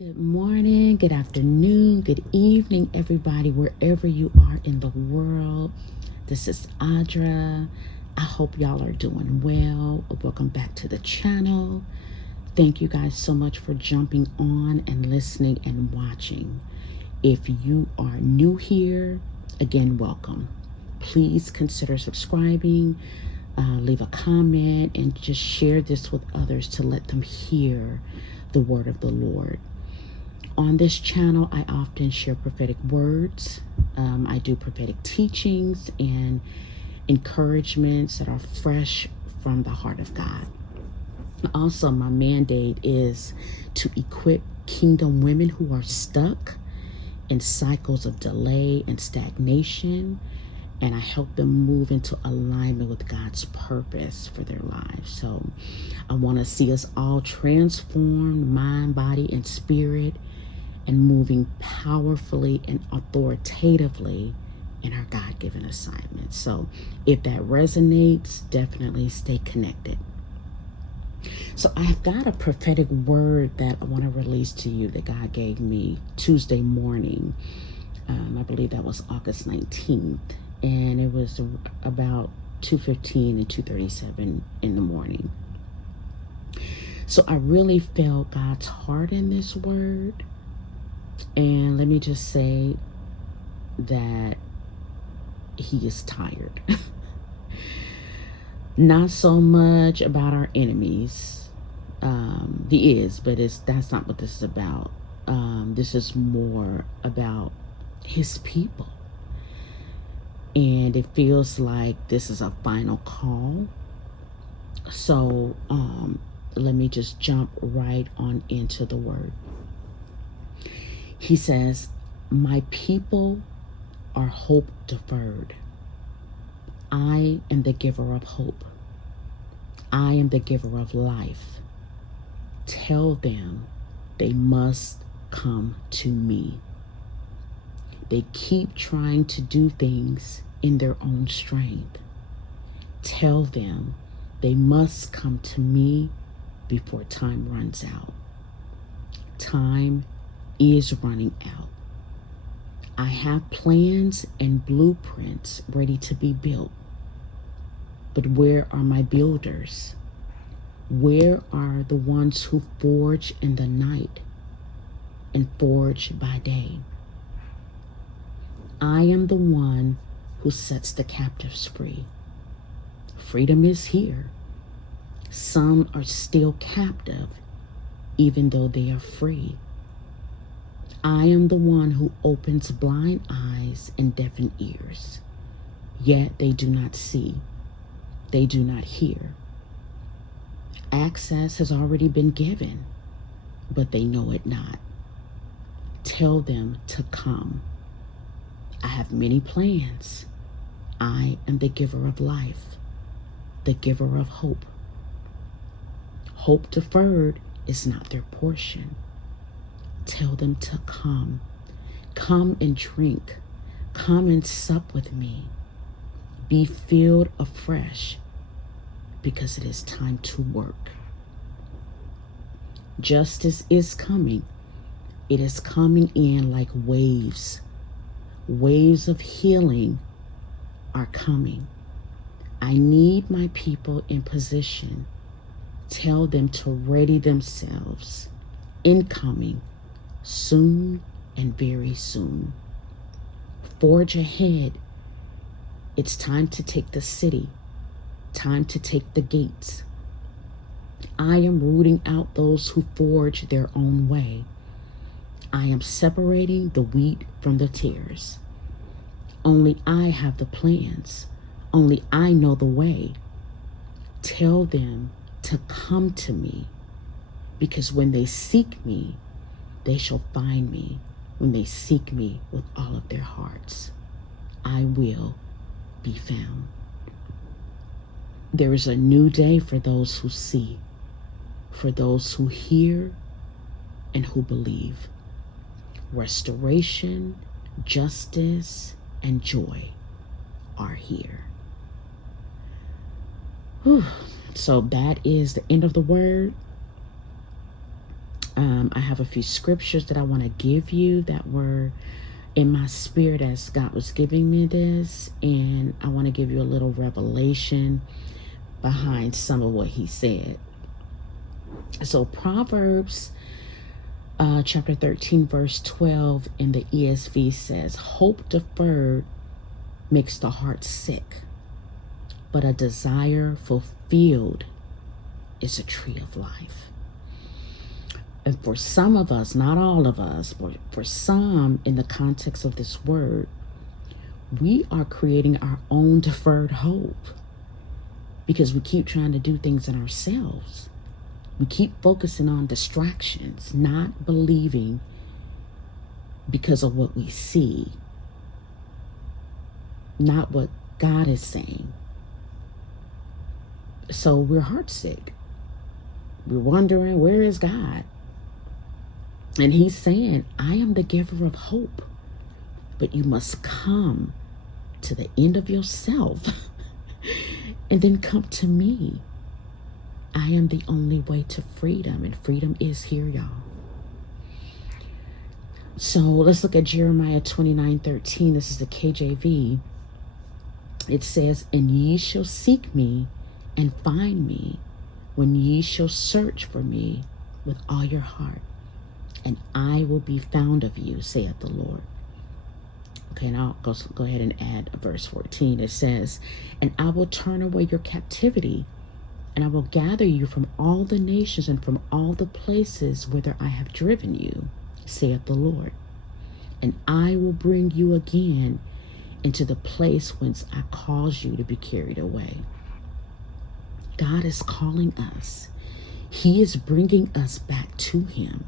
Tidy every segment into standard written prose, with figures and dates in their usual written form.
Good morning, good afternoon, good evening, everybody, wherever you are in the world. This is Audra. I hope y'all are doing well. Welcome back to the channel. Thank you guys so much for jumping on and listening and watching. If you are new here, again, welcome. Please consider subscribing, leave a comment, and just share this with others to let them hear the word of the Lord. On this channel, I often share prophetic words. I do prophetic teachings and encouragements that are fresh from the heart of God. Also, my mandate is to equip kingdom women who are stuck in cycles of delay and stagnation, and I help them move into alignment with God's purpose for their lives. So I want to see us all transformed, mind, body, and spirit, and moving powerfully and authoritatively in our God-given assignments. So if that resonates, definitely stay connected. So I've got a prophetic word that I want to release to you that God gave me Tuesday morning. I believe that was August 19th. And it was about 2:15 and 2:37 in the morning. So I really felt God's heart in this word. And let me just say that he is tired. Not so much about our enemies. He is, but that's not what this is about. This is more about his people. And it feels like this is a final call. So let me just jump right on into the word. He says, my people are hope deferred. I am the giver of hope. I am the giver of life. Tell them they must come to me. They keep trying to do things in their own strength. Tell them they must come to me before time runs out. Time is running out. I have plans and blueprints ready to be built. But where are my builders? Where are the ones who forge in the night and forge by day? I am the one who sets the captives free. Freedom is here. Some are still captive, even though they are free. I am the one who opens blind eyes and deafened ears, yet they do not see, they do not hear. Access has already been given, but they know it not. Tell them to come. I have many plans. I am the giver of life, the giver of hope. Hope deferred is not their portion. Tell them to come. Come and drink. Come and sup with me. Be filled afresh, because it is time to work. Justice is coming. It is coming in like waves. Waves of healing are coming. I need my people in position. Tell them to ready themselves. Incoming. Soon and very soon. Forge ahead. It's time to take the city. Time to take the gates. I am rooting out those who forge their own way. I am separating the wheat from the tares. Only I have the plans. Only I know the way. Tell them to come to me, because when they seek me, they shall find me. When they seek me with all of their hearts, I will be found. There is a new day for those who see, for those who hear, and who believe. Restoration, justice, and joy are here. Whew. So that is the end of the word. I have a few scriptures that I want to give you that were in my spirit as God was giving me this, and I want to give you a little revelation behind some of what he said. So Proverbs chapter 13 verse 12 in the ESV says, hope deferred makes the heart sick, but a desire fulfilled is a tree of life. And for some of us, not all of us, but for some, in the context of this word, we are creating our own deferred hope because we keep trying to do things in ourselves. We keep focusing on distractions, not believing because of what we see, not what God is saying. So we're heartsick. We're wondering, where is God? And he's saying, I am the giver of hope, but you must come to the end of yourself and then come to me. I am the only way to freedom, and freedom is here, y'all. So let's look at Jeremiah 29:13. This is the KJV. It says, and ye shall seek me and find me when ye shall search for me with all your heart, and I will be found of you, saith the Lord. Okay, and I'll go ahead and add verse 14. It says, and I will turn away your captivity, and I will gather you from all the nations and from all the places whither I have driven you, saith the Lord. And I will bring you again into the place whence I caused you to be carried away. God is calling us. He is bringing us back to him.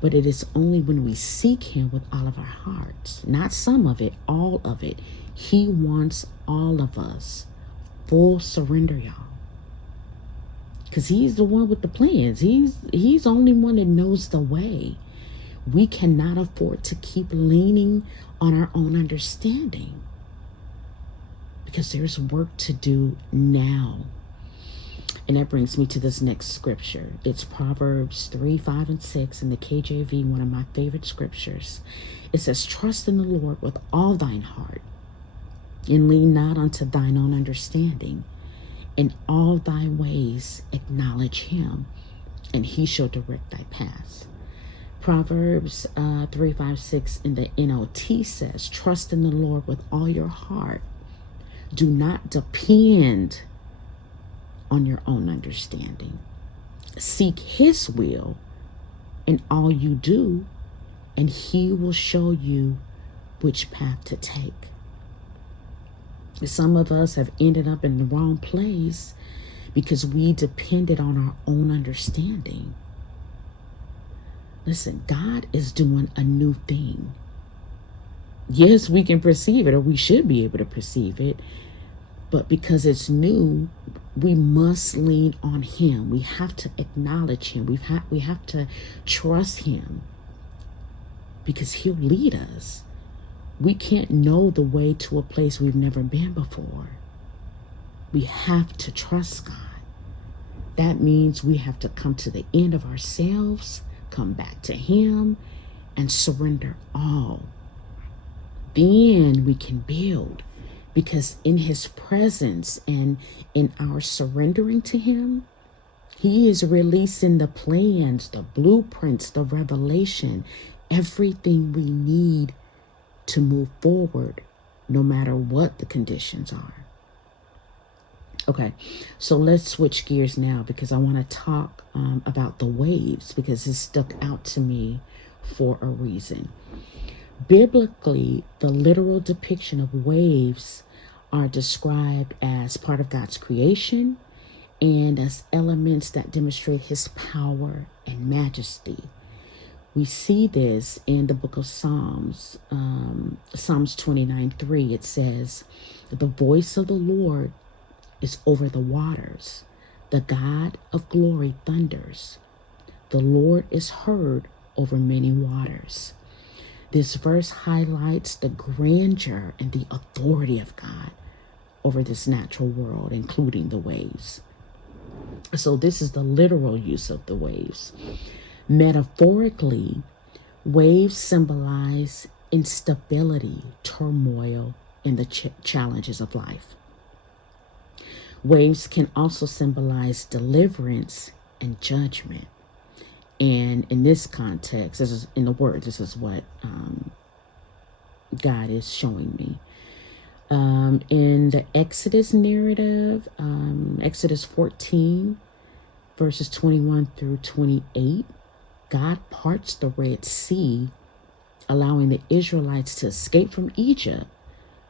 But it is only when we seek him with all of our hearts, not some of it, all of it. He wants all of us. Full surrender, y'all. Because he's the one with the plans. He's the only one that knows the way. We cannot afford to keep leaning on our own understanding, because there's work to do now. And that brings me to this next scripture. It's Proverbs 3, 5, and 6 in the KJV, one of my favorite scriptures. It says, trust in the Lord with all thine heart, and lean not unto thine own understanding. In all thy ways acknowledge him, and he shall direct thy paths. Proverbs 3, 5, 6 in the NLT says, trust in the Lord with all your heart. Do not depend on your own understanding. Seek his will in all you do, and he will show you which path to take. Some of us have ended up in the wrong place because we depended on our own understanding. Listen, God is doing a new thing. Yes, we can perceive it, or we should be able to perceive it. But because it's new, we must lean on him. We have to acknowledge him. We have to trust him, because he'll lead us. We can't know the way to a place we've never been before. We have to trust God. That means we have to come to the end of ourselves, come back to him, and surrender all. Then we can build. Because in his presence and in our surrendering to him, he is releasing the plans, the blueprints, the revelation, everything we need to move forward, no matter what the conditions are. Okay, so let's switch gears now, because I want to talk about the waves, because it stuck out to me for a reason. Biblically, the literal depiction of waves are described as part of God's creation and as elements that demonstrate his power and majesty. We see this in the book of Psalms, Psalms 29:3. It says, the voice of the Lord is over the waters. The God of glory thunders. The Lord is heard over many waters. This verse highlights the grandeur and the authority of God over this natural world, including the waves. So this is the literal use of the waves. Metaphorically, waves symbolize instability, turmoil, and the challenges of life. Waves can also symbolize deliverance and judgment. And in this context, this is in the word, this is what God is showing me. In the Exodus narrative, Exodus 14, verses 21 through 28, God parts the Red Sea, allowing the Israelites to escape from Egypt,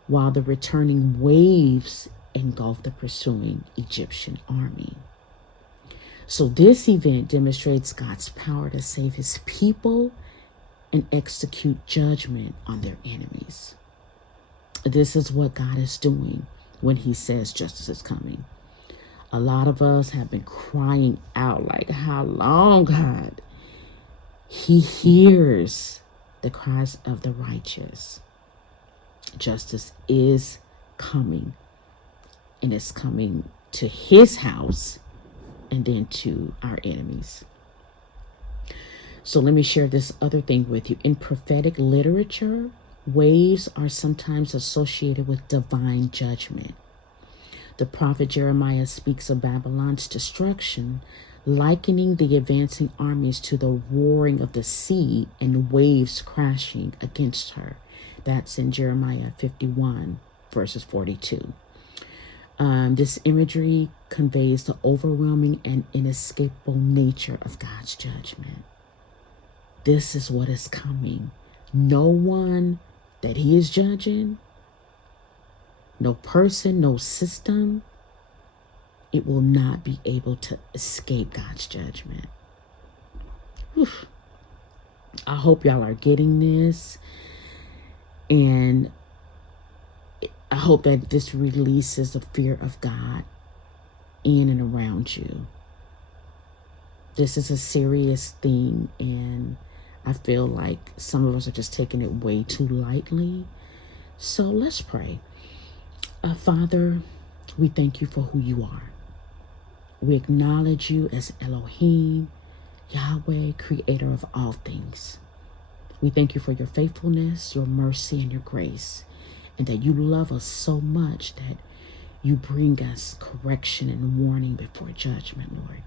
while the returning waves engulf the pursuing Egyptian army. So this event demonstrates God's power to save his people and execute judgment on their enemies. This is what God is doing when he says justice is coming. A lot of us have been crying out like, how long, God? He hears the cries of the righteous. Justice is coming, and it's coming to his house and then to our enemies. So let me share this other thing with you. In prophetic literature, waves are sometimes associated with divine judgment. The prophet Jeremiah speaks of Babylon's destruction, likening the advancing armies to the roaring of the sea and waves crashing against her. That's in Jeremiah 51, verses 42. This imagery conveys the overwhelming and inescapable nature of God's judgment. This is what is coming. No one that he is judging, no person, no system, it will not be able to escape God's judgment. Whew. I hope y'all are getting this. And I hope that this releases the fear of God in and around you. This is a serious thing, and I feel like some of us are just taking it way too lightly. So let's pray. Father, we thank you for who you are. We acknowledge you as Elohim, Yahweh, creator of all things. We thank you for your faithfulness, your mercy, and your grace, and that you love us so much that you bring us correction and warning before judgment, Lord.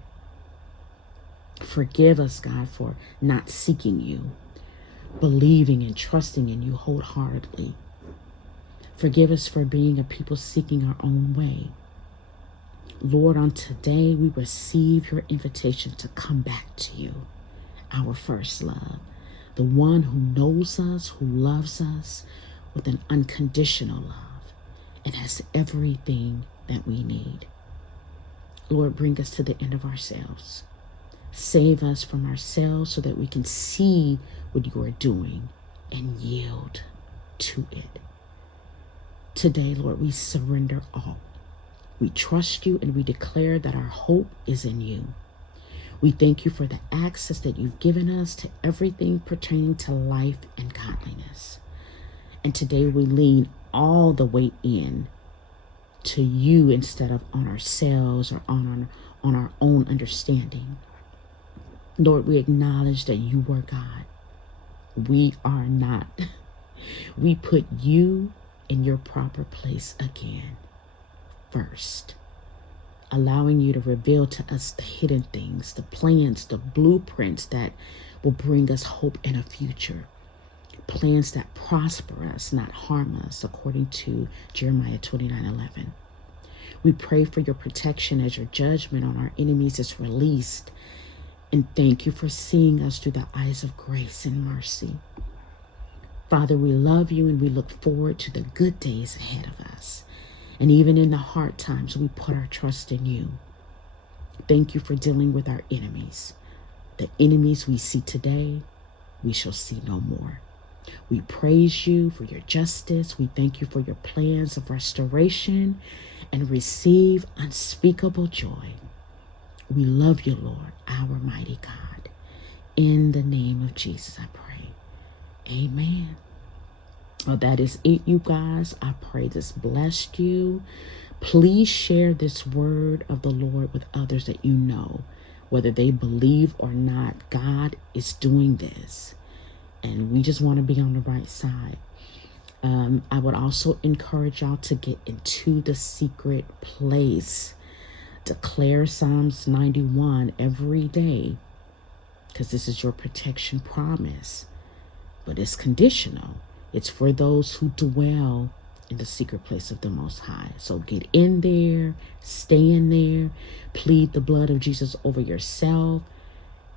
Forgive us, God, for not seeking you, believing and trusting in you wholeheartedly. Forgive us for being a people seeking our own way. Lord, on today, we receive your invitation to come back to you, our first love, the one who knows us, who loves us with an unconditional love and has everything that we need. Lord, bring us to the end of ourselves. Save us from ourselves so that we can see what you are doing and yield to it. Today, Lord, we surrender all. We trust you and we declare that our hope is in you. We thank you for the access that you've given us to everything pertaining to life and godliness. And today we lean all the way in to you instead of on ourselves or on our own understanding. Lord, we acknowledge that you are God. We are not. We put you in your proper place again, first, allowing you to reveal to us the hidden things, the plans, the blueprints that will bring us hope in a future. Plans that prosper us, not harm us, according to Jeremiah 29:11. We pray for your protection as your judgment on our enemies is released. And thank you for seeing us through the eyes of grace and mercy. Father, we love you and we look forward to the good days ahead of us. And even in the hard times, we put our trust in you. Thank you for dealing with our enemies. The enemies we see today, we shall see no more. We praise you for your justice. We thank you for your plans of restoration and receive unspeakable joy. We love you, Lord, our mighty God. In the name of Jesus, I pray. Amen. Well, that is it, you guys. I pray this blessed you. Please share this word of the Lord with others that you know Whether they believe or not, God is doing this. And we just want to be on the right side. I would also encourage y'all to get into the secret place. Declare Psalms 91 every day, because this is your protection promise. But it's conditional. It's for those who dwell in the secret place of the Most High. So get in there, stay in there, plead the blood of Jesus over yourself,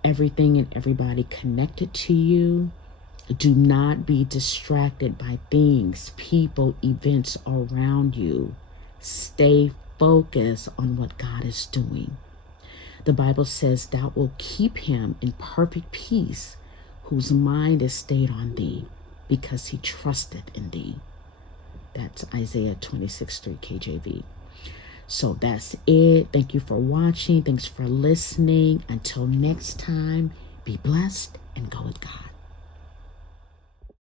everything and everybody connected to you. Do not be distracted by things, people, events around you. Stay focused on what God is doing. The Bible says, "Thou wilt keep him in perfect peace, whose mind is stayed on thee, because he trusteth in thee." That's Isaiah 26:3 KJV. So that's it. Thank you for watching. Thanks for listening. Until next time, be blessed and go with God.